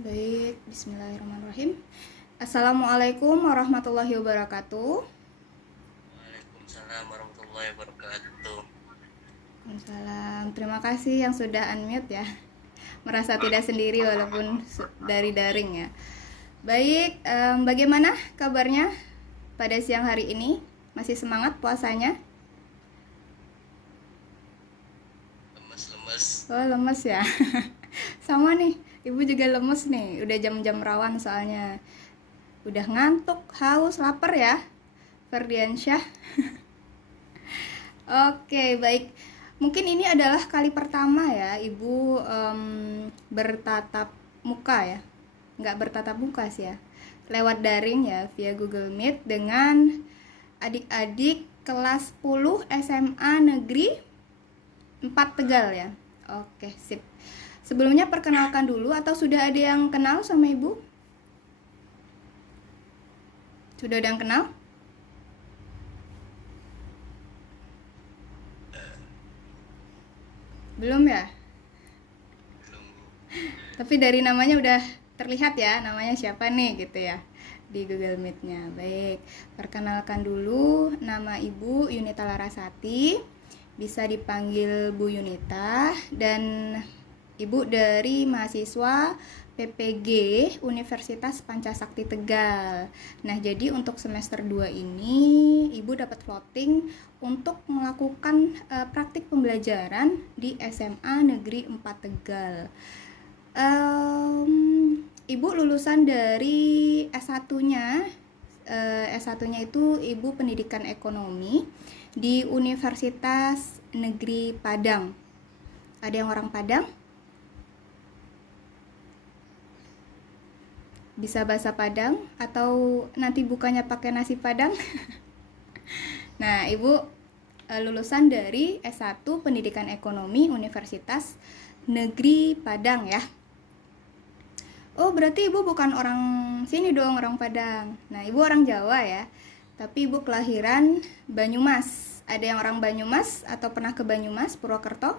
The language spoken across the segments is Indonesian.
Baik, bismillahirrahmanirrahim. Assalamualaikum warahmatullahi wabarakatuh. Waalaikumsalam warahmatullahi wabarakatuh. Waalaikumsalam. Terima kasih yang sudah unmute ya. Merasa tidak sendiri walaupun dari daring ya. Baik, bagaimana kabarnya pada siang hari ini? Masih semangat puasanya? Lemes-lemes. Oh, lemes ya. Sama nih, ibu juga lemes nih. Udah jam-jam rawan soalnya. Udah ngantuk, haus, lapar ya, Ferdiansyah. Oke, baik. Mungkin ini adalah kali pertama ya ibu bertatap muka ya. Nggak bertatap muka sih ya. Lewat daring ya, via Google Meet dengan adik-adik kelas 10 SMA Negeri 4 Tegal ya. Oke, sip. Sebelumnya perkenalkan dulu atau sudah ada yang kenal sama ibu? Sudah ada yang kenal? Belum ya? Belum. Tapi dari namanya udah terlihat ya, namanya siapa nih gitu ya di Google Meet-nya. Baik, perkenalkan dulu, nama Ibu Yunita Larasati, bisa dipanggil Bu Yunita, dan Ibu dari mahasiswa PPG Universitas Pancasakti Tegal. Nah, jadi untuk semester 2 ini Ibu dapat voting untuk melakukan praktik pembelajaran di SMA Negeri 4 Tegal. Ibu lulusan dari S1-nya. S1-nya itu Ibu Pendidikan Ekonomi di Universitas Negeri Padang. Ada yang orang Padang? Bisa bahasa Padang atau nanti bukanya pakai nasi Padang? Nah, Ibu lulusan dari S1 Pendidikan Ekonomi Universitas Negeri Padang ya. Oh, berarti Ibu bukan orang sini dong, orang Padang. Nah, Ibu orang Jawa ya. Tapi Ibu kelahiran Banyumas. Ada yang orang Banyumas atau pernah ke Banyumas, Purwokerto?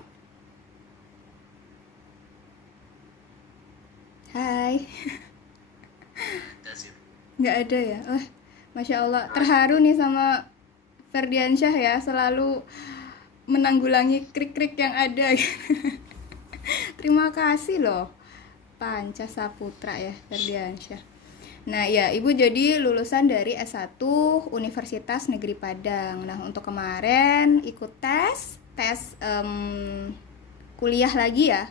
Hai. Ada sih. Nggak ada ya? Oh, Masya Allah. Terharu nih sama Ferdiansyah ya. Selalu menanggulangi krik-krik yang ada. Terima kasih loh. Panca Saputra ya, Ferdiansyah. Nah ya, Ibu jadi lulusan dari S1 Universitas Negeri Padang. Nah, untuk kemarin ikut tes kuliah lagi ya.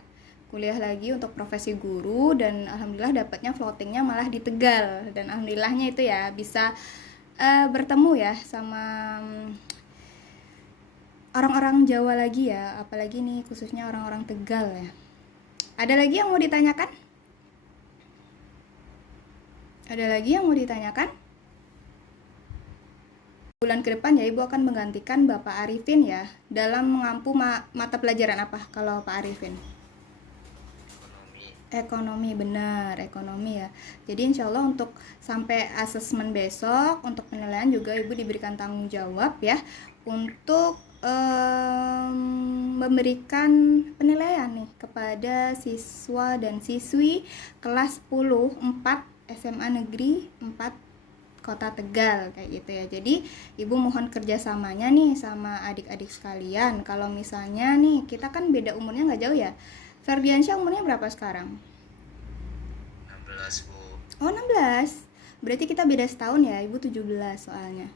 Kuliah lagi untuk profesi guru, dan alhamdulillah dapatnya floatingnya malah di Tegal, dan alhamdulillahnya itu ya bisa bertemu ya sama orang-orang Jawa lagi ya, apalagi nih khususnya orang-orang Tegal ya. Ada lagi yang mau ditanyakan? Ada lagi yang mau ditanyakan? Bulan ke depan ya Ibu akan menggantikan Bapak Arifin ya, dalam mengampu mata pelajaran apa kalau Pak Arifin? Ekonomi. Ekonomi, benar, ekonomi ya. Jadi insya Allah untuk sampai asesmen besok, untuk penilaian juga Ibu diberikan tanggung jawab ya, untuk memberikan penilaian nih kepada siswa dan siswi kelas 10 4 SMA Negeri 4 Kota Tegal kayak gitu ya. Jadi Ibu mohon kerjasamanya nih sama adik-adik sekalian. Kalau misalnya nih kita kan beda umurnya nggak jauh ya. Ferdiansyah umurnya berapa sekarang? 16, Bu. Oh, 16. Berarti kita beda setahun ya, Ibu 17 soalnya.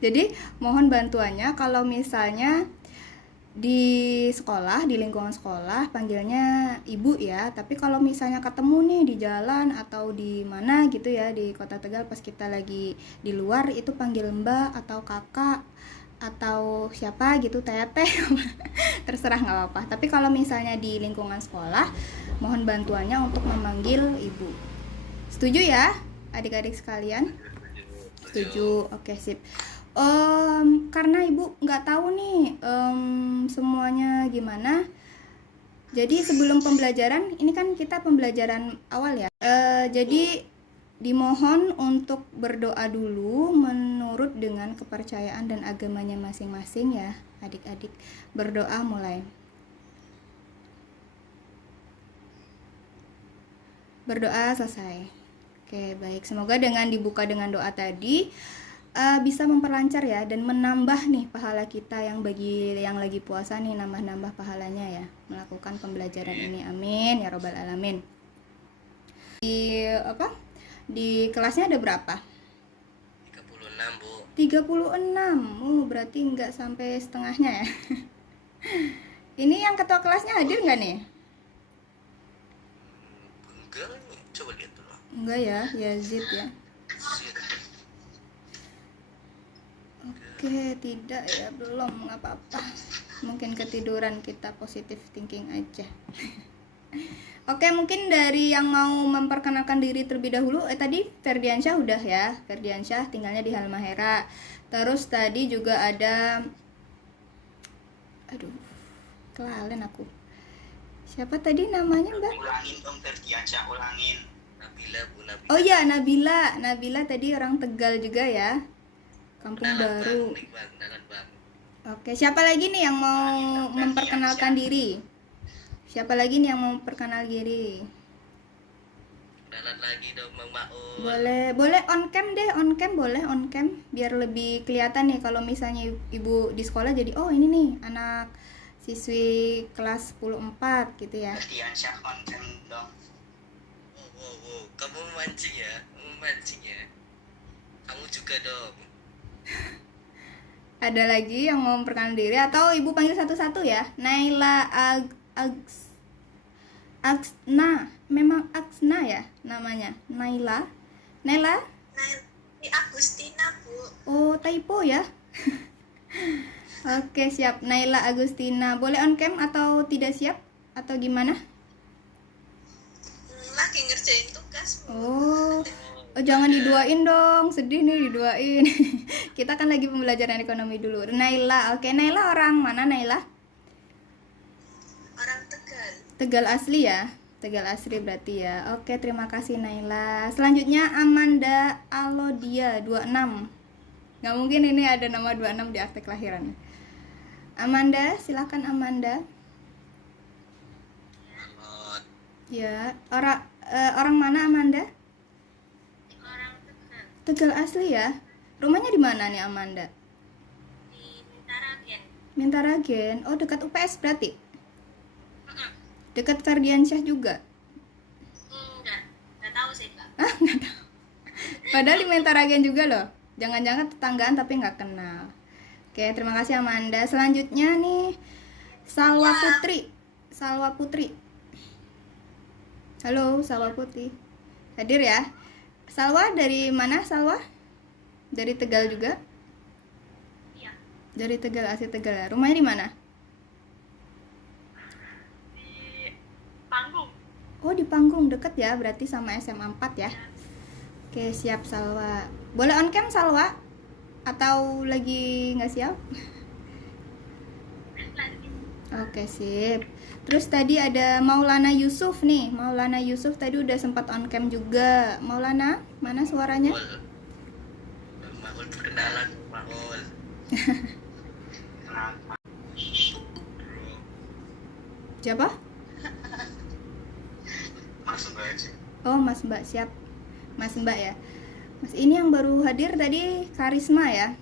Jadi mohon bantuannya kalau misalnya di sekolah, di lingkungan sekolah panggilnya ibu ya, tapi kalau misalnya ketemu nih di jalan atau di mana gitu ya di Kota Tegal pas kita lagi di luar, itu panggil mbak atau kakak atau siapa gitu, teteh. Terserah, nggak apa-apa. Tapi kalau misalnya di lingkungan sekolah, mohon bantuannya untuk memanggil ibu. Setuju ya adik-adik sekalian? Setuju. Oke, sip. Karena ibu nggak tahu nih semuanya gimana, jadi sebelum pembelajaran ini kan kita pembelajaran awal ya, jadi dimohon untuk berdoa dulu menurut dengan kepercayaan dan agamanya masing-masing ya adik-adik. Berdoa mulai. Berdoa selesai. Oke, baik. Semoga dengan dibuka dengan doa tadi bisa memperlancar ya dan menambah nih pahala kita yang bagi yang lagi puasa nih, nambah-nambah pahalanya ya melakukan pembelajaran ini. Amin ya robbal alamin. Di apa? Di kelasnya ada berapa? 36, Bu. 36. Berarti nggak sampai setengahnya ya. Ini yang ketua kelasnya hadir nggak nih? Enggak, coba lihat dulu. Enggak ya, Yazid ya. Shit. Oke, tidak ya, belum, nggak apa-apa. Mungkin ketiduran, kita positive thinking aja. Oke, mungkin dari yang mau memperkenalkan diri terlebih dahulu. Tadi Ferdiansyah udah ya, Ferdiansyah tinggalnya di Halmahera. Terus tadi juga ada, aduh, kelalen aku. Siapa tadi namanya Mbak? Ulangin dong Ferdiansyah, ulangin. Nabila, Bu, Nabila. Oh ya, Nabila tadi orang Tegal juga ya. Kampung Kenalan, Baru. Bang. Nih, Bang. Kenalan, Bang. Oke, siapa lagi nih yang mau memperkenalkan diri? Siapa lagi nih yang mau memperkenal diri? Kenalan lagi dong, Bang Maul. Boleh on cam deh, on cam boleh on cam biar lebih kelihatan nih kalau misalnya ibu di sekolah jadi oh ini nih anak siswi kelas 10-4 gitu ya. Ferdiansyah konten dong. Wow. Kamu memancing ya? Memancing ya? Kamu juga dong. Ada lagi yang mau memperkenalkan diri atau ibu panggil satu-satu ya? Naila Aksna, memang Aksna ya namanya. Naila Naili Agustina, Bu. Oh, typo ya. Oke, siap. Naila Agustina. Boleh on cam atau tidak siap? Atau gimana? Lagi ngerjain tugas, Bu. Oh, jangan diduain dong. Sedih nih diduain. Kita kan lagi pembelajaran ekonomi dulu. Naila. Oke, Naila orang mana Naila? Orang Tegal. Tegal asli ya? Tegal asli berarti ya. Oke, terima kasih Naila. Selanjutnya Amanda Alodia 26. Nggak mungkin ini ada nama 26 di akte kelahiran. Amanda, silakan Amanda. Selamat. Ya, orang mana Amanda? Orang Tegal. Tegal asli ya. Rumahnya di mana nih Amanda? Di Mintaragen. Mintaragen. Oh, dekat UPS berarti. Dekat Ferdiansyah juga. Enggak tahu sih, Kak. Padahal di Mintaragen juga loh. Jangan-jangan tetanggaan tapi nggak kenal. Oke, terima kasih Amanda. Selanjutnya nih Salwa Putri. Halo, Salwa Putri. Hadir ya. Salwa dari mana Salwa? Dari Tegal juga? Iya. Dari Tegal, asli Tegal. Rumahnya di mana? Di Panggung. Oh, di Panggung, deket ya, berarti sama SMA 4 ya. Oke, siap Salwa. Boleh on cam Salwa? Atau lagi nggak siap? Lagi. Oke, sip. Terus tadi ada Maulana Yusuf nih. Maulana Yusuf tadi udah sempat on cam juga. Maulana, mana suaranya? Maul. Bang Maul perkenalan, Maul. Kenapa? Siapa? Mas Mbak aja. Oh, Mas Mbak, siap. Mas Mbak ya. Mas ini yang baru hadir tadi Karisma ya.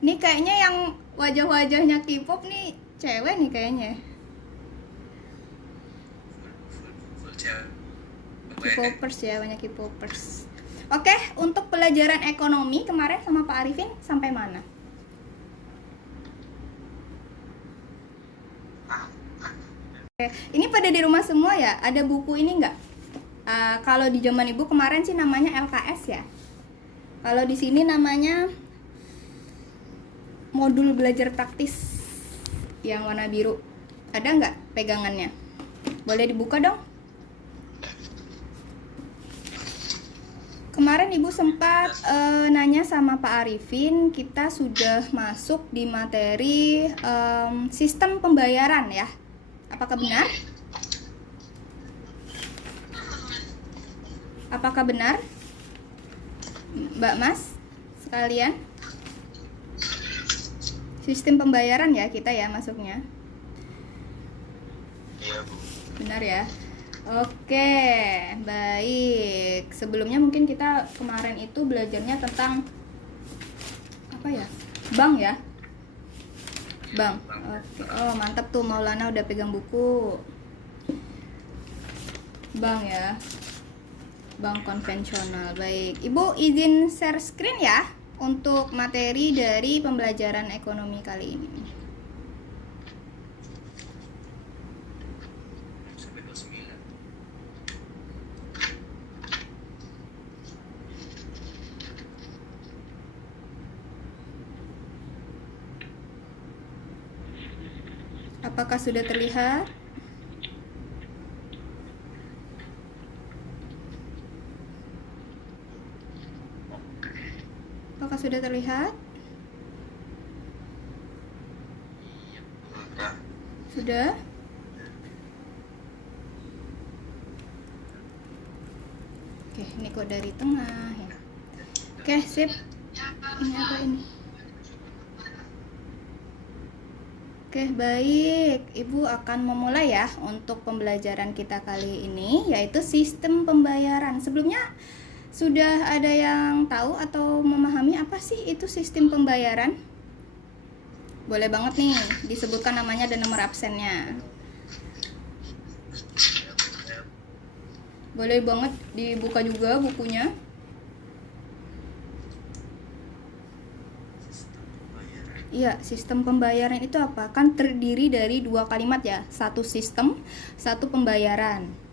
Ini kayaknya yang wajah-wajahnya K-pop nih cewek nih kayaknya. Full cewek. K-popers ya, banyak K-popers. Oke, untuk pelajaran ekonomi kemarin sama Pak Arifin sampai mana? Oke, ini pada di rumah semua ya? Ada buku ini nggak? Kalau di zaman ibu kemarin sih namanya LKS ya. Kalau di sini namanya modul belajar praktis yang warna biru. Ada nggak pegangannya? Boleh dibuka dong. Kemarin ibu sempat nanya sama Pak Arifin, kita sudah masuk di materi sistem pembayaran ya. Apakah benar? Apakah benar? Mbak Mas sekalian? Sistem pembayaran ya kita ya masuknya. Iya, Bu. Benar ya. Oke, baik. Sebelumnya mungkin kita kemarin itu belajarnya tentang apa ya? Bank ya? Bank. Oke. Oh, mantap tuh Maulana udah pegang buku. Bank ya. Bank konvensional. Baik. Ibu izin share screen ya untuk materi dari pembelajaran ekonomi kali ini. Sampai 29. Apakah sudah terlihat? Apakah sudah terlihat? Udah. Sudah? Oke, ini kok dari tengah ya. Oke, sip. Ini apa ini? Oke, baik. Ibu akan memulai ya untuk pembelajaran kita kali ini, yaitu sistem pembayaran. Sebelumnya sudah ada yang tahu atau memahami apa sih itu sistem pembayaran? Boleh banget nih disebutkan namanya dan nomor absennya. Boleh banget dibuka juga bukunya. Iya, sistem pembayaran itu apa? Kan terdiri dari dua kalimat ya. Satu sistem, satu pembayaran.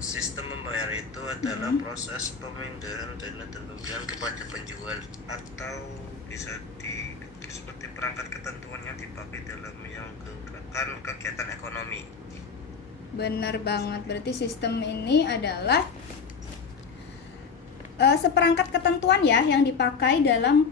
Sistem membayar itu adalah proses pemindahan dana dan pembelian kepada penjual, atau bisa seperti perangkat ketentuan yang dipakai dalam menyelenggarakan kegiatan ekonomi. Benar banget. Berarti sistem ini adalah seperangkat ketentuan ya yang dipakai dalam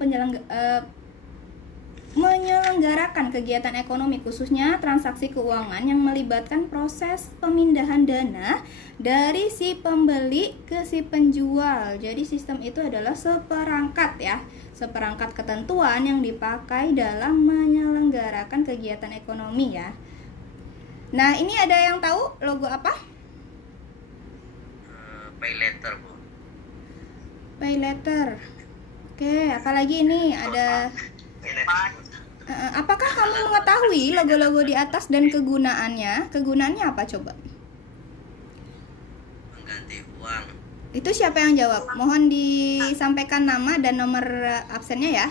menyelenggarakan kegiatan ekonomi, khususnya transaksi keuangan yang melibatkan proses pemindahan dana dari si pembeli ke si penjual. Jadi sistem itu adalah seperangkat ya, seperangkat ketentuan yang dipakai dalam menyelenggarakan kegiatan ekonomi ya. Nah, ini ada yang tahu logo apa? Pay letter, Bu. Pay letter. Oke, apalagi ini ada. Apakah kamu mengetahui logo-logo di atas dan kegunaannya? Kegunaannya apa coba? Mengganti uang. Itu siapa yang jawab? Mohon disampaikan nama dan nomor absennya ya.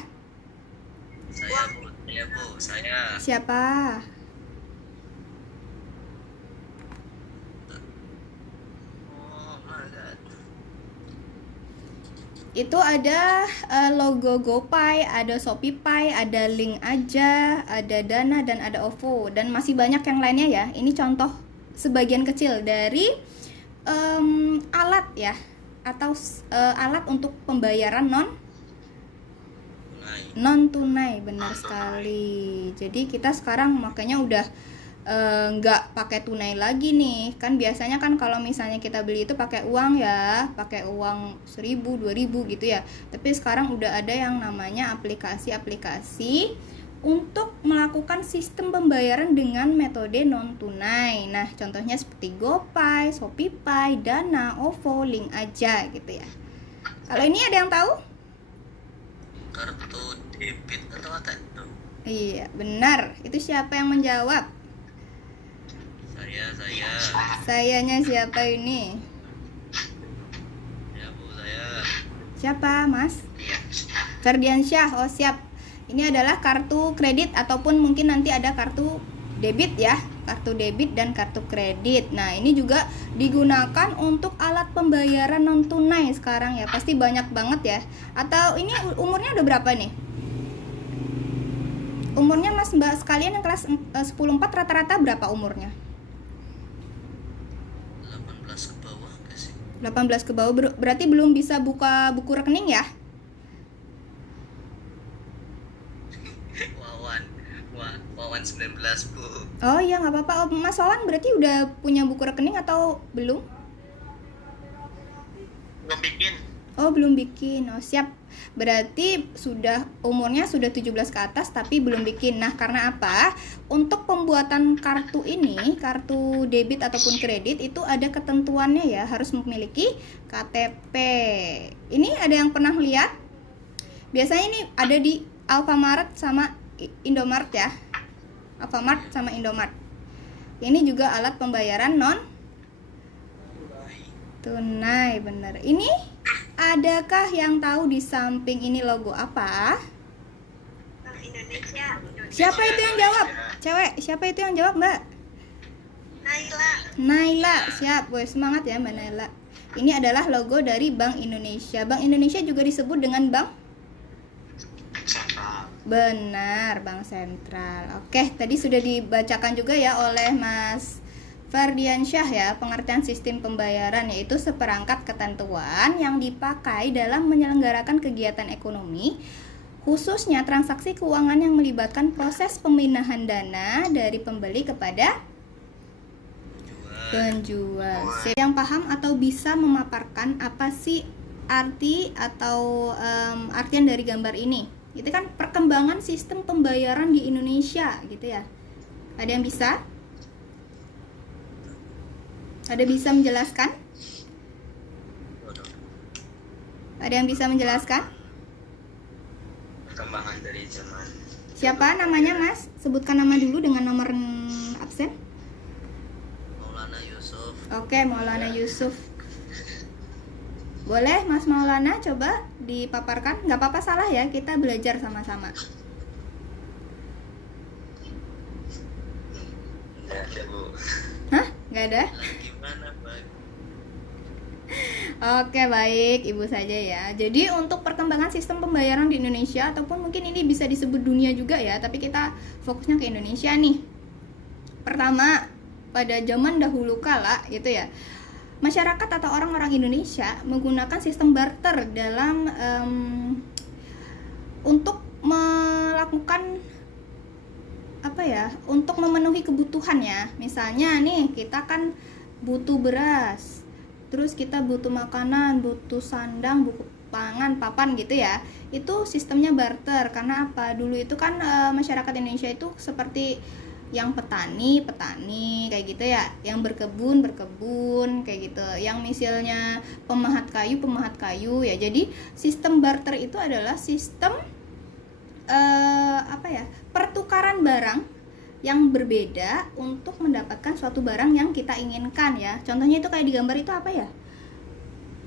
Saya, Bu. Saya, Bu. Saya. Siapa? Oh my God. Itu ada logo GoPay, ada ShopeePay, ada Link Aja, ada Dana, dan ada OVO. Dan masih banyak yang lainnya ya. Ini contoh sebagian kecil dari alat ya. Atau alat untuk pembayaran non tunai. Benar sekali. Jadi kita sekarang makanya udah nggak pakai tunai lagi nih. Kan biasanya kan kalau misalnya kita beli itu pakai uang ya, pakai uang 1.000, 2.000 gitu ya. Tapi sekarang udah ada yang namanya aplikasi-aplikasi untuk melakukan sistem pembayaran dengan metode non tunai. Nah, contohnya seperti GoPay, ShopeePay, Dana, OVO, Link Aja gitu ya. Kalau ini ada yang tahu? Kartu debit atau apa itu? Iya, benar. Itu siapa yang menjawab? Saya. Sayanya siapa ini? Ya, Bu, saya. Siapa, Mas? Iya. Ferdiansyah. Oh, siap. Ini adalah kartu kredit ataupun mungkin nanti ada kartu debit ya. Kartu debit dan kartu kredit. Nah, ini juga digunakan untuk alat pembayaran non tunai sekarang ya. Pasti banyak banget ya. Atau ini umurnya udah berapa nih? Umurnya Mas Mbak sekalian yang kelas 10-4 rata-rata berapa umurnya? 18 ke bawah nggak sih? 18 ke bawah berarti belum bisa buka buku rekening ya? Wawan 19, Bu. Oh iya, nggak apa-apa. Oh, Mas Wawan berarti udah punya buku rekening atau belum? Belum bikin. Oh, belum bikin. Oh, siap. Berarti umurnya sudah 17 ke atas tapi belum bikin. Nah, karena apa? Untuk pembuatan kartu ini, kartu debit ataupun kredit itu ada ketentuannya ya, harus memiliki KTP. Ini ada yang pernah lihat? Biasanya ini ada di Alfamart sama Indomart ya. Alfamart sama Indomart. Ini juga alat pembayaran non tunai, bener. Ini adakah yang tahu di samping ini logo apa? Bank Indonesia. Siapa itu yang jawab? Cewek, siapa itu yang jawab, Mbak? Naila. Naila, siap. Boy, semangat ya, Mbak Naila. Ini adalah logo dari Bank Indonesia. Bank Indonesia juga disebut dengan Bank Sentral. Benar, Bank Sentral. Oke, tadi sudah dibacakan juga ya oleh Mas Ferdiansyah ya, pengertian sistem pembayaran yaitu seperangkat ketentuan yang dipakai dalam menyelenggarakan kegiatan ekonomi, khususnya transaksi keuangan yang melibatkan proses pemindahan dana dari pembeli kepada penjual. Yang paham atau bisa memaparkan apa sih arti atau artian dari gambar ini? Itu kan perkembangan sistem pembayaran di Indonesia gitu ya. Ada yang bisa? Ada bisa menjelaskan? Ada yang bisa menjelaskan? Perkembangan dari zaman. Siapa namanya, Mas? Sebutkan nama dulu dengan nomor absen. Maulana Yusuf. Oke, Maulana Yusuf. Boleh, Mas Maulana, coba dipaparkan. Nggak apa-apa salah ya, kita belajar sama-sama. Enggak ada, Bu. Hah? Nggak ada? Gimana, Pak? Oke, baik, Ibu saja ya. Jadi untuk perkembangan sistem pembayaran di Indonesia ataupun mungkin ini bisa disebut dunia juga ya, tapi kita fokusnya ke Indonesia nih. Pertama, pada zaman dahulu kala gitu ya, masyarakat atau orang-orang Indonesia menggunakan sistem barter dalam untuk melakukan apa ya, untuk memenuhi kebutuhan ya. Misalnya nih, kita kan butuh beras, terus kita butuh makanan, butuh sandang, butuh pangan, papan gitu ya. Itu sistemnya barter. Karena apa? Dulu itu kan masyarakat Indonesia itu seperti yang petani kayak gitu ya, yang berkebun kayak gitu, yang misalnya pemahat kayu ya. Jadi sistem barter itu adalah sistem pertukaran barang yang berbeda untuk mendapatkan suatu barang yang kita inginkan ya. Contohnya itu kayak di gambar itu apa ya?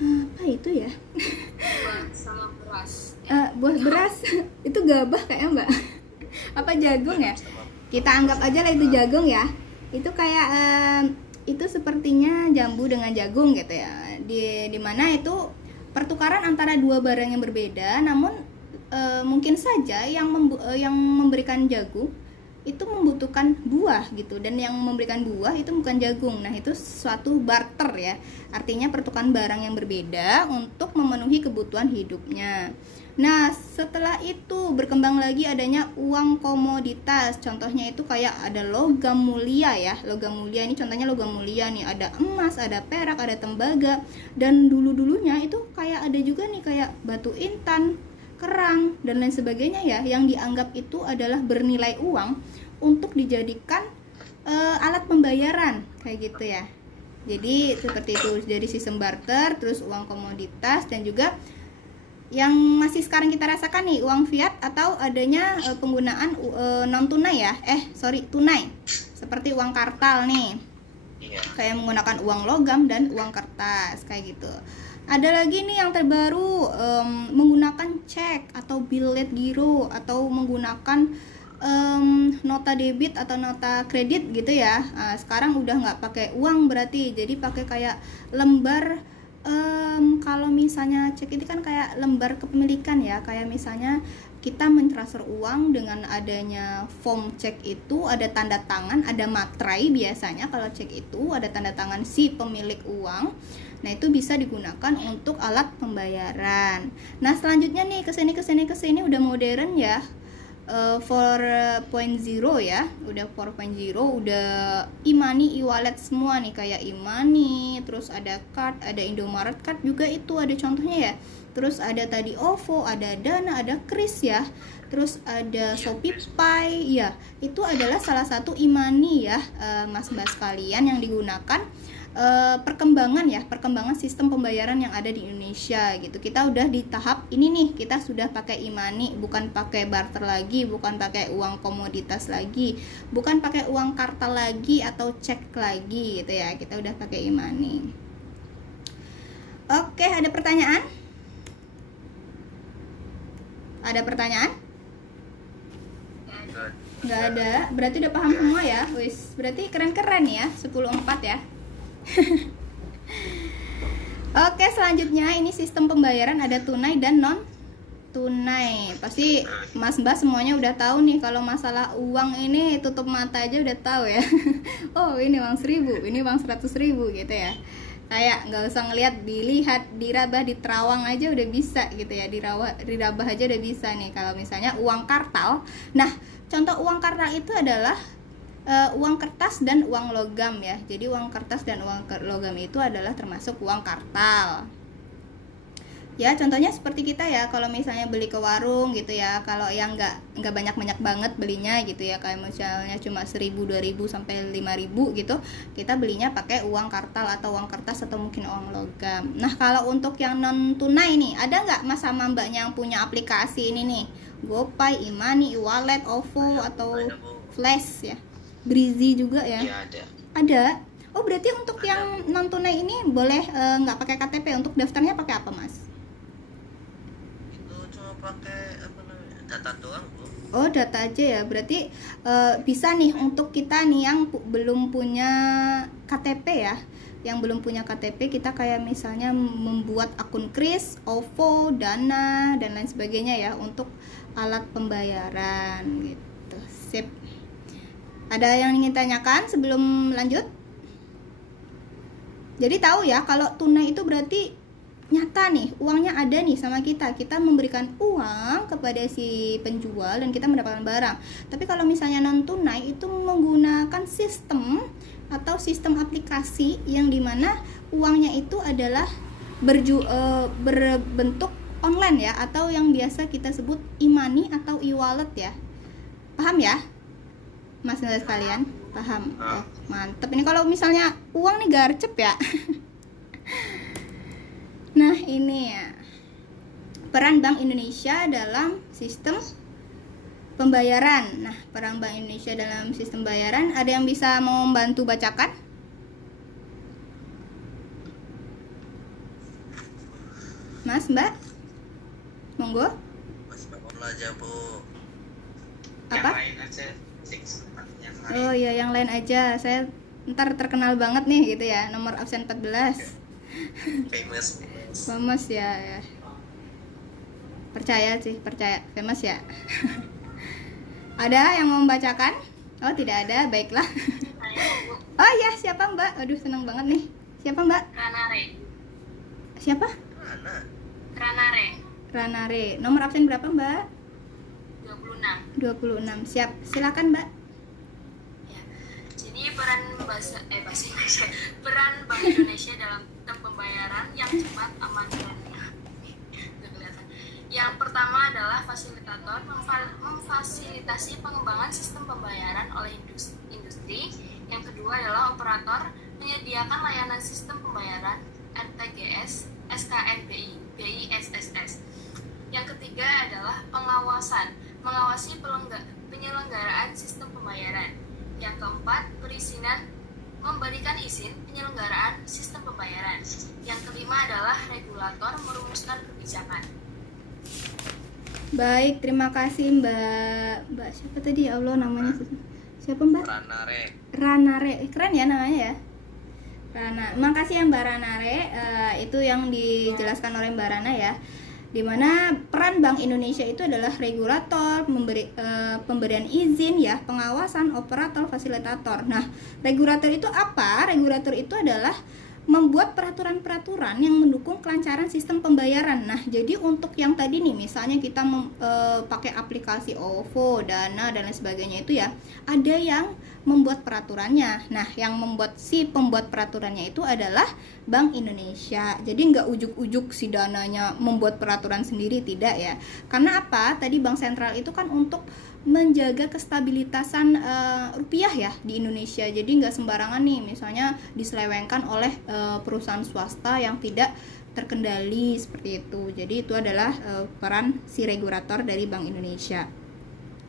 Apa itu ya? Buah sama beras. Buah beras itu gabah kayaknya, Mbak. Apa jagung ya? Kita anggap aja lah itu jagung ya. Itu kayak itu sepertinya jambu dengan jagung gitu ya. Di mana itu pertukaran antara dua barang yang berbeda, namun mungkin saja yang memberikan jagung itu membutuhkan buah gitu, dan yang memberikan buah itu bukan jagung. Nah, itu suatu barter ya. Artinya pertukaran barang yang berbeda untuk memenuhi kebutuhan hidupnya. Nah, setelah itu berkembang lagi adanya uang komoditas. Contohnya itu kayak ada logam mulia ya. Logam mulia ini contohnya logam mulia nih, ada emas, ada perak, ada tembaga. Dan dulu-dulunya itu kayak ada juga nih kayak batu intan, kerang dan lain sebagainya ya, yang dianggap itu adalah bernilai uang untuk dijadikan alat pembayaran kayak gitu ya. Jadi seperti itu, dari sistem barter, terus uang komoditas, dan juga yang masih sekarang kita rasakan nih uang fiat atau adanya penggunaan non tunai ya, tunai, seperti uang kartal nih. Iya. Kayak menggunakan uang logam dan uang kertas kayak gitu. Ada lagi nih yang terbaru, menggunakan cek atau bilet giro, atau menggunakan nota debit atau nota kredit gitu ya. Sekarang udah nggak pakai uang berarti, jadi pakai kayak lembar. Kalau misalnya cek itu kan kayak lembar kepemilikan ya, kayak misalnya kita mentransfer uang dengan adanya form cek itu ada tanda tangan, ada materai biasanya kalau cek itu ada tanda tangan si pemilik uang. Nah, itu bisa digunakan untuk alat pembayaran. Nah, selanjutnya nih kesini udah modern ya. 4.0 ya, udah 4.0, udah e-money, e-wallet semua nih, kayak e-money, terus ada card, ada Indomaret card juga itu ada contohnya ya, terus ada tadi OVO, ada Dana, ada Kris ya, terus ada Shopee ya, itu adalah salah satu e-money ya, mas-mas kalian, yang digunakan perkembangan sistem pembayaran yang ada di Indonesia gitu. Kita udah di tahap ini nih, kita sudah pakai e-money, bukan pakai barter lagi, bukan pakai uang komoditas lagi, bukan pakai uang kartal lagi atau cek lagi gitu ya. Kita udah pakai e-money. Oke, ada pertanyaan? Ada pertanyaan? Nggak ada, berarti udah paham semua ya. Wis, berarti keren-keren ya, 10.4 ya. Oke, selanjutnya ini sistem pembayaran ada tunai dan non tunai. Pasti Mas Mbak semuanya udah tahu nih, kalau masalah uang ini tutup mata aja udah tahu ya. Oh, ini uang 1.000, ini uang 100.000 gitu ya. Kayak nggak usah ngelihat, dilihat, dirabah, diterawang aja udah bisa gitu ya. Dirabah aja udah bisa nih kalau misalnya uang kartal. Nah, contoh uang kartal itu adalah uang kertas dan uang logam ya. Jadi uang kertas dan uang logam itu adalah termasuk uang kartal. Ya, contohnya seperti kita ya, kalau misalnya beli ke warung gitu ya, kalau yang nggak banyak banget belinya gitu ya, kayak misalnya cuma 1.000, 2.000 sampai 5.000 gitu, kita belinya pakai uang kartal atau uang kertas atau mungkin uang logam. Nah, kalau untuk yang non tunai nih, ada nggak mas sama mbaknya yang punya aplikasi ini nih, GoPay, e-money, e-wallet, OVO atau Flash ya? Brizi juga ya? Iya ada. Ada. Oh, berarti untuk yang non tunai ini boleh nggak pakai KTP, untuk daftarnya pakai apa mas? Itu cuma pakai apa namanya, data doang Bu. Oh, data aja ya. Berarti bisa nih untuk kita nih yang belum punya KTP ya. Yang belum punya KTP, kita kayak misalnya membuat akun Kris, OVO, Dana dan lain sebagainya ya, untuk alat pembayaran gitu. Sip. Ada yang ingin tanyakan sebelum lanjut? Jadi tahu ya, kalau tunai itu berarti nyata nih, uangnya ada nih sama kita. Kita memberikan uang kepada si penjual dan kita mendapatkan barang. Tapi kalau misalnya non tunai itu menggunakan sistem atau sistem aplikasi yang dimana uangnya itu adalah berbentuk online ya, atau yang biasa kita sebut e-money atau e-wallet ya. Paham ya? Mas dan sekalian, paham? Oh, mantep. Ini kalau misalnya uang nih garcep ya. Nah, ini ya, peran Bank Indonesia dalam sistem pembayaran. Nah, peran Bank Indonesia dalam sistem pembayaran, ada yang bisa mau membantu bacakan? Mas, Mbak? Monggo. Mas bangun aja Bu. Apa? Yang lain aja. Yang lain. Oh iya, yang lain aja. Saya ntar terkenal banget nih gitu ya, nomor absen 14. Famous. Famous ya. Percaya sih, percaya famous ya. Ada yang mau membacakan? Oh, tidak ada, baiklah. Oh iya, siapa Mbak? Aduh, senang banget nih. Siapa Mbak? Ranare. Siapa? Mana? Ranare. Ranare. Nomor absen berapa Mbak? 26. 26. Siap, silakan Mbak. Ya. Jadi peran peran Bank Indonesia dalam sistem pembayaran yang cepat, aman dan nggak kelihatan. Yang pertama adalah fasilitator, memfasilitasi pengembangan sistem pembayaran oleh industri. Yang kedua adalah operator, menyediakan layanan sistem pembayaran RTGS, SKNBI, BISSS. Yang ketiga adalah pengawasan, mengawasi penyelenggaraan sistem pembayaran. Yang keempat, perizinan, memberikan izin penyelenggaraan sistem pembayaran. Yang kelima adalah regulator, merumuskan kebijakan. Baik, terima kasih Mbak. Mbak siapa tadi ya Allah namanya? Siapa Mbak? Ranare. Ranare. Keren ya namanya ya. Rana. Makasih ya Mbak Ranare. Itu yang dijelaskan oleh Mbak Rana ya. Dimana peran Bank Indonesia itu adalah regulator, pemberian izin ya, pengawasan, operator, fasilitator. Nah, regulator itu apa? Regulator itu adalah membuat peraturan-peraturan yang mendukung kelancaran sistem pembayaran. Nah, jadi untuk yang tadi nih, misalnya kita pakai aplikasi OVO, Dana, dan lain sebagainya itu ya, ada yang membuat peraturannya. Nah, yang membuat si pembuat peraturannya itu adalah Bank Indonesia. Jadi nggak ujuk-ujuk si Dananya membuat peraturan sendiri, tidak ya. Karena apa? Tadi Bank Sentral itu kan untuk menjaga kestabilitasan rupiah ya di Indonesia. Jadi nggak sembarangan nih misalnya diselewengkan oleh perusahaan swasta yang tidak terkendali seperti itu. Jadi itu adalah peran si regulator dari Bank Indonesia.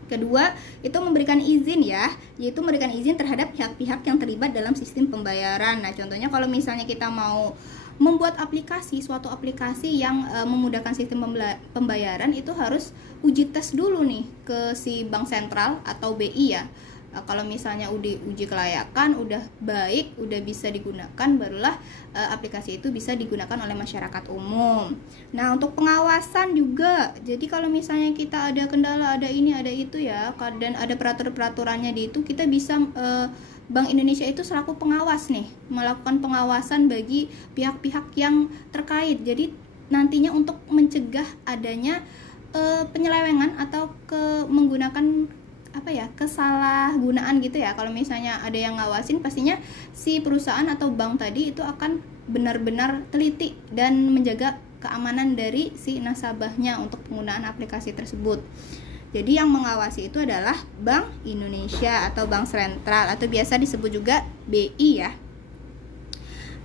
Kedua, itu memberikan izin ya, yaitu memberikan izin terhadap pihak-pihak yang terlibat dalam sistem pembayaran. Nah, contohnya kalau misalnya kita mau membuat suatu aplikasi yang memudahkan sistem pembayaran, itu harus uji tes dulu nih ke si Bank Sentral atau BI ya. Kalau misalnya uji kelayakan, udah baik, udah bisa digunakan, barulah aplikasi itu bisa digunakan oleh masyarakat umum. Nah, untuk pengawasan juga, jadi kalau misalnya kita ada kendala, ada ini, ada itu ya, dan ada peraturannya di itu, kita bisa Bank Indonesia itu selaku pengawas nih, melakukan pengawasan bagi pihak-pihak yang terkait. Jadi nantinya untuk mencegah adanya penyelewengan atau menggunakan kesalahgunaan gitu ya. Kalau misalnya ada yang ngawasin, pastinya si perusahaan atau bank tadi itu akan benar-benar teliti dan menjaga keamanan dari si nasabahnya untuk penggunaan aplikasi tersebut. Jadi yang mengawasi itu adalah Bank Indonesia atau Bank Sentral atau biasa disebut juga BI ya.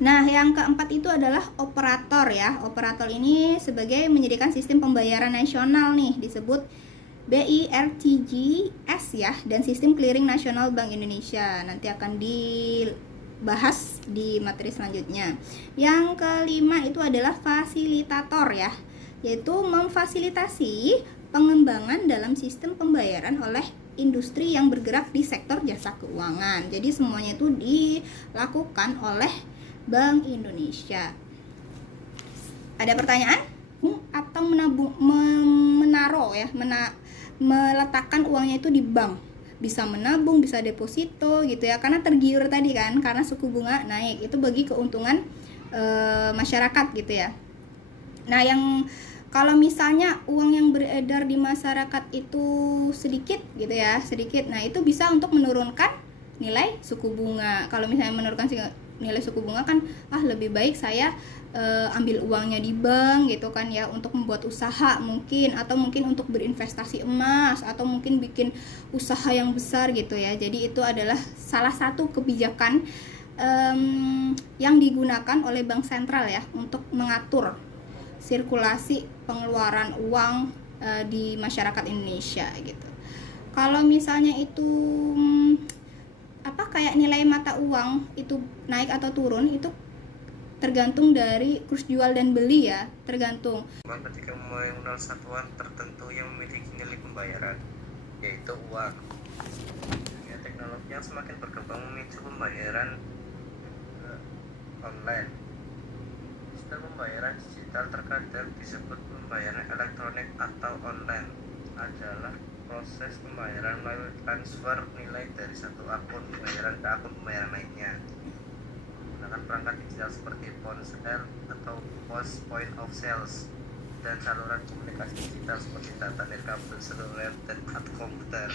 Nah, yang keempat itu adalah operator ya. Operator ini sebagai menyediakan sistem pembayaran nasional nih, disebut BIRTGS ya, dan sistem clearing nasional Bank Indonesia. Nanti akan dibahas di materi selanjutnya. Yang kelima itu adalah fasilitator ya, yaitu memfasilitasi pengembangan dalam sistem pembayaran oleh industri yang bergerak di sektor jasa keuangan. Jadi semuanya itu dilakukan oleh Bank Indonesia. Ada pertanyaan? Atau menaruh ya, meletakkan uangnya itu di bank, bisa menabung, bisa deposito gitu ya, karena tergiur tadi kan, karena suku bunga naik, itu bagi keuntungan masyarakat gitu ya. Nah, yang kalau misalnya uang yang beredar di masyarakat itu sedikit gitu ya, sedikit, nah itu bisa untuk menurunkan nilai suku bunga. Kalau misalnya menurunkan nilai suku bunga kan, lebih baik saya ambil uangnya di bank gitu kan ya, untuk membuat usaha mungkin, atau mungkin untuk berinvestasi emas, atau mungkin bikin usaha yang besar gitu ya. Jadi itu adalah salah satu kebijakan yang digunakan oleh Bank Sentral ya, untuk mengatur sirkulasi pengeluaran uang di masyarakat Indonesia gitu. Kalau misalnya itu kayak nilai mata uang itu naik atau turun, itu tergantung dari kurs jual dan beli ya, tergantung. Ketika mengenal satuan tertentu yang memiliki nilai pembayaran, yaitu uang. Ya, teknologi yang semakin berkembang memicu pembayaran online. Sistem pembayaran digital terkadang disebut pembayaran elektronik atau online, adalah proses pembayaran melalui transfer nilai dari satu akun pembayaran ke akun pembayaran lainnya menggunakan perangkat digital seperti ponsel atau point of sales dan saluran komunikasi digital seperti data dari kabel seluler dan atau komputer.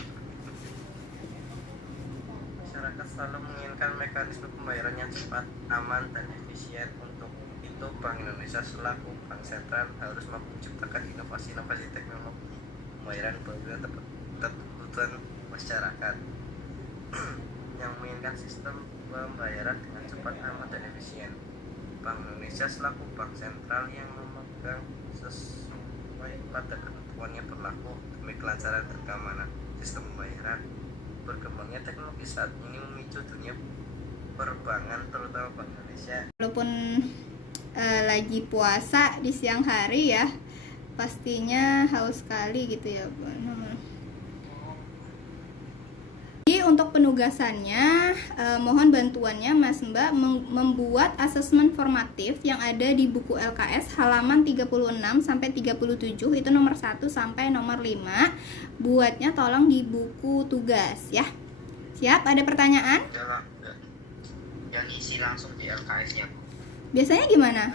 Masyarakat selalu menginginkan mekanisme pembayaran yang cepat, aman, dan efisien. Untuk itu, Bank Indonesia selaku Bank Sentral harus mampu menciptakan inovasi-inovasi teknologi pembayaran dengan kebutuhan masyarakat yang menginginkan sistem pembayaran dengan cepat, aman, dan efisien. Bank Indonesia selaku Bank Sentral yang memegang sesuai pada ketentuan yang berlaku demi kelancaran dan keamanan sistem pembayaran. Berkembangnya teknologi saat ini memicu dunia perbankan, terutama Bank Indonesia. Walaupun lagi puasa di siang hari ya, pastinya haus sekali gitu ya. Jadi untuk penugasannya, mohon bantuannya Mas Mbak membuat asesmen formatif yang ada di buku LKS halaman 36 sampai 37, itu nomor 1 sampai nomor 5. Buatnya tolong di buku tugas ya. Siap? Ada pertanyaan? Yang isi langsung di LKS ya. Biasanya gimana?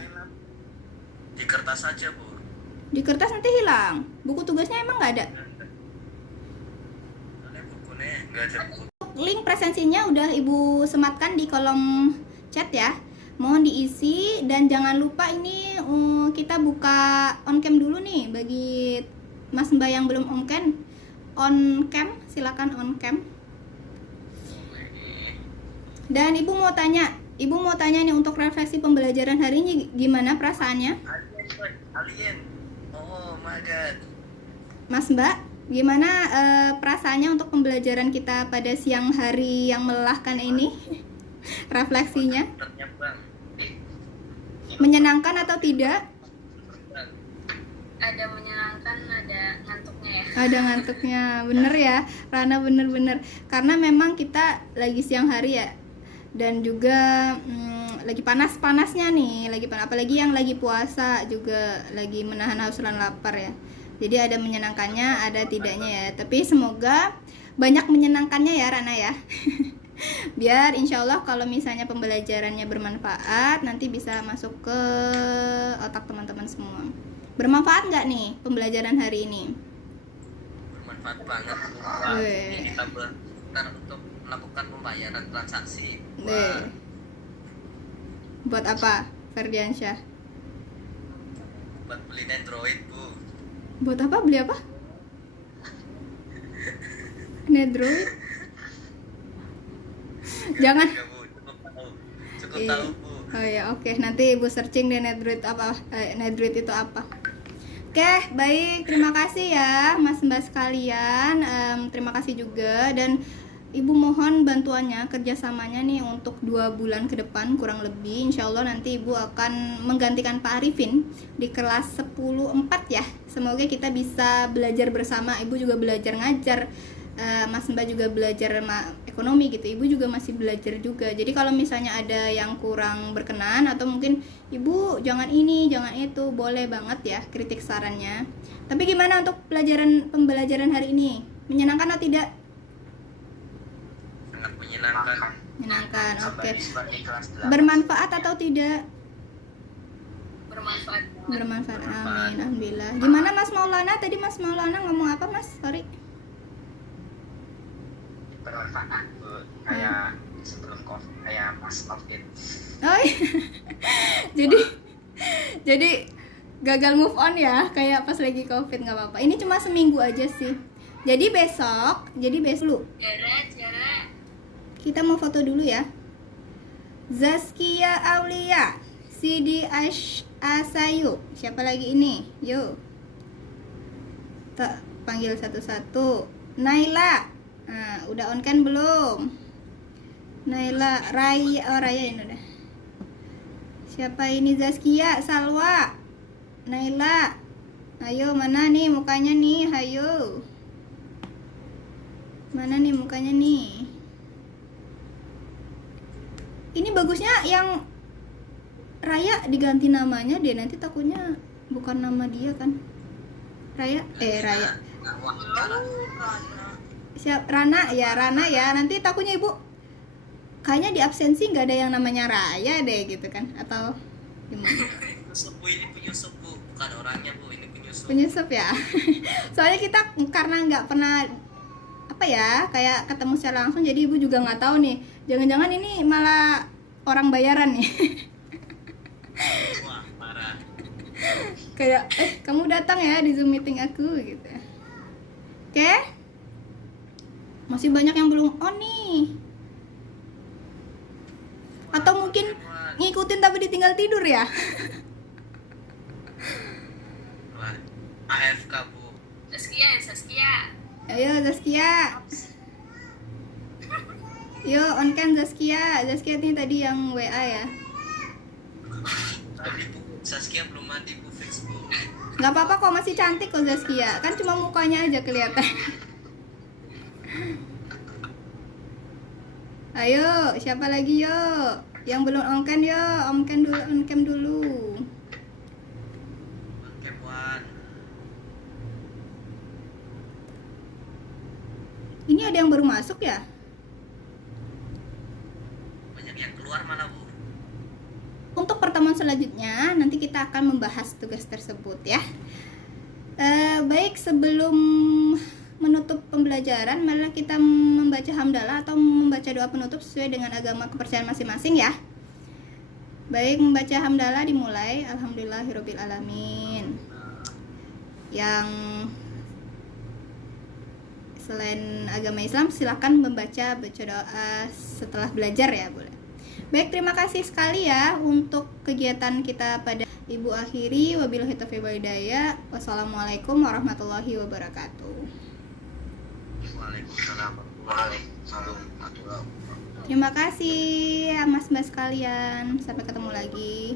Di kertas saja Bu. Di kertas nanti hilang. Buku tugasnya emang nggak ada? Soalnya bukunya nggak ada Bu. Link presensinya udah Ibu sematkan di kolom chat ya. Mohon diisi dan jangan lupa ini kita buka on cam dulu nih bagi Mas Mbak yang belum on cam, silakan on cam. Dan Ibu mau tanya nih untuk refleksi pembelajaran hari ini gimana perasaannya? Alien. Oh my god. Mas Mbak, gimana perasaannya untuk pembelajaran kita pada siang hari yang melelahkan ini? Refleksinya Ternyata menyenangkan atau tidak? Ada menyenangkan, ada ngantuknya ya. Ada ngantuknya, bener ya Rana, bener-bener karena memang kita lagi siang hari ya, dan juga lagi panas-panasnya nih, apalagi yang lagi puasa juga lagi menahan haus dan lapar ya. Jadi ada menyenangkannya, ada tidaknya ya, tapi semoga banyak menyenangkannya ya Rana ya. Biar insya Allah kalau misalnya pembelajarannya bermanfaat, nanti bisa masuk ke otak teman-teman semua. Bermanfaat nggak nih pembelajaran hari ini? bermanfaat banget Bu. Weh. Kita bentar untuk melakukan pembayaran transaksi. Deh. Buat apa, Ferdiansyah? Buat beli Android Bu. Buat apa? Beli apa? Nedroid? Jangan. Ya Bu, cukup Iya. tahu Bu. Oh ya, oke. Nanti Ibu searching deh Nedroid apa, Nedroid itu apa. Oke, baik. Terima kasih ya Mas Mbak sekalian. Terima kasih juga, dan Ibu mohon bantuannya, kerjasamanya nih untuk 2 bulan ke depan kurang lebih. Insya Allah nanti Ibu akan menggantikan Pak Arifin di kelas 10-4 ya. Semoga kita bisa belajar bersama. Ibu juga belajar ngajar, Mas Mbak juga belajar ekonomi gitu. Ibu juga masih belajar juga. Jadi kalau misalnya ada yang kurang berkenan atau mungkin Ibu jangan ini, jangan itu, boleh banget ya kritik sarannya. Tapi gimana untuk pembelajaran hari ini? Menyenangkan atau tidak? Sangat menyenangkan. Menyenangkan, oke. Sebagai kelas 8. Bermanfaat atau tidak? Bermanfaat. Bermanfaat, amin, alhamdulillah. Gimana Mas Maulana? Tadi Mas Maulana ngomong apa Mas? Sorry. Bermanfaat Bu. Kayak sebelum COVID, kayak pas COVID. Oh iya. jadi gagal move on ya, kayak pas lagi COVID. Nggak apa-apa. Ini cuma seminggu aja sih. Jadi besok lu Jara. kita mau foto dulu ya. Zaskia Aulia, Sidi Asayu, siapa lagi ini? Yuk. Tak panggil satu-satu. Naila. Nah, udah on kan belum? Naila, Raya ini udah. Siapa ini? Zaskia, Salwa, Naila. Ayo, mana nih mukanya nih? Ayo. Mana nih mukanya nih? Ini bagusnya yang Raya diganti namanya deh, nanti takutnya bukan nama dia kan. Raya. Siap, Rana ya, nanti takutnya Ibu kayaknya di absensi nggak ada yang namanya Raya deh gitu kan, atau gimana? Penyusup Bu, ini penyusup Bu, bukan orangnya Bu, ini penyusup. Penyusup ya. Soalnya kita karena nggak pernah apa ya, kayak ketemu secara langsung, jadi Ibu juga nggak tahu nih, jangan-jangan ini malah orang bayaran nih. Wah, parah. Kayak kamu datang ya di Zoom meeting aku gitu. Oke, masih banyak yang belum on nih, atau mungkin ngikutin tapi ditinggal tidur ya. Wah, AFK Bu. Saskia. Ayo Zaskia, yo on cam Zaskia ini tadi yang WA ya. Tapi Bu, Saskia belum mandi Bu, fix Bu. Nggak apa-apa kok, masih cantik kok Zaskia, kan cuma mukanya aja kelihatan. Ayo, siapa lagi yo? Yang belum on cam yo, on cam dulu. Oke, Puan. Ini ada yang baru masuk ya? Banyak yang keluar mana Bu? Untuk pertemuan pertemuan selanjutnya nanti kita akan membahas tugas tersebut ya. Baik, sebelum menutup pembelajaran, marilah kita membaca hamdalah atau membaca doa penutup sesuai dengan agama kepercayaan masing-masing ya. Baik, membaca hamdalah dimulai. Alhamdulillahirabbil alamin. Yang selain agama Islam silakan baca doa setelah belajar ya, boleh. Baik, terima kasih sekali ya untuk kegiatan kita pada Ibu akhiri. Wabillahi taufiq wal hidayah. Wassalamualaikum warahmatullahi wabarakatuh. Waalaikumsalam warahmatullahi wabarakatuh. Terima kasih ya mas-mas kalian. Sampai ketemu lagi.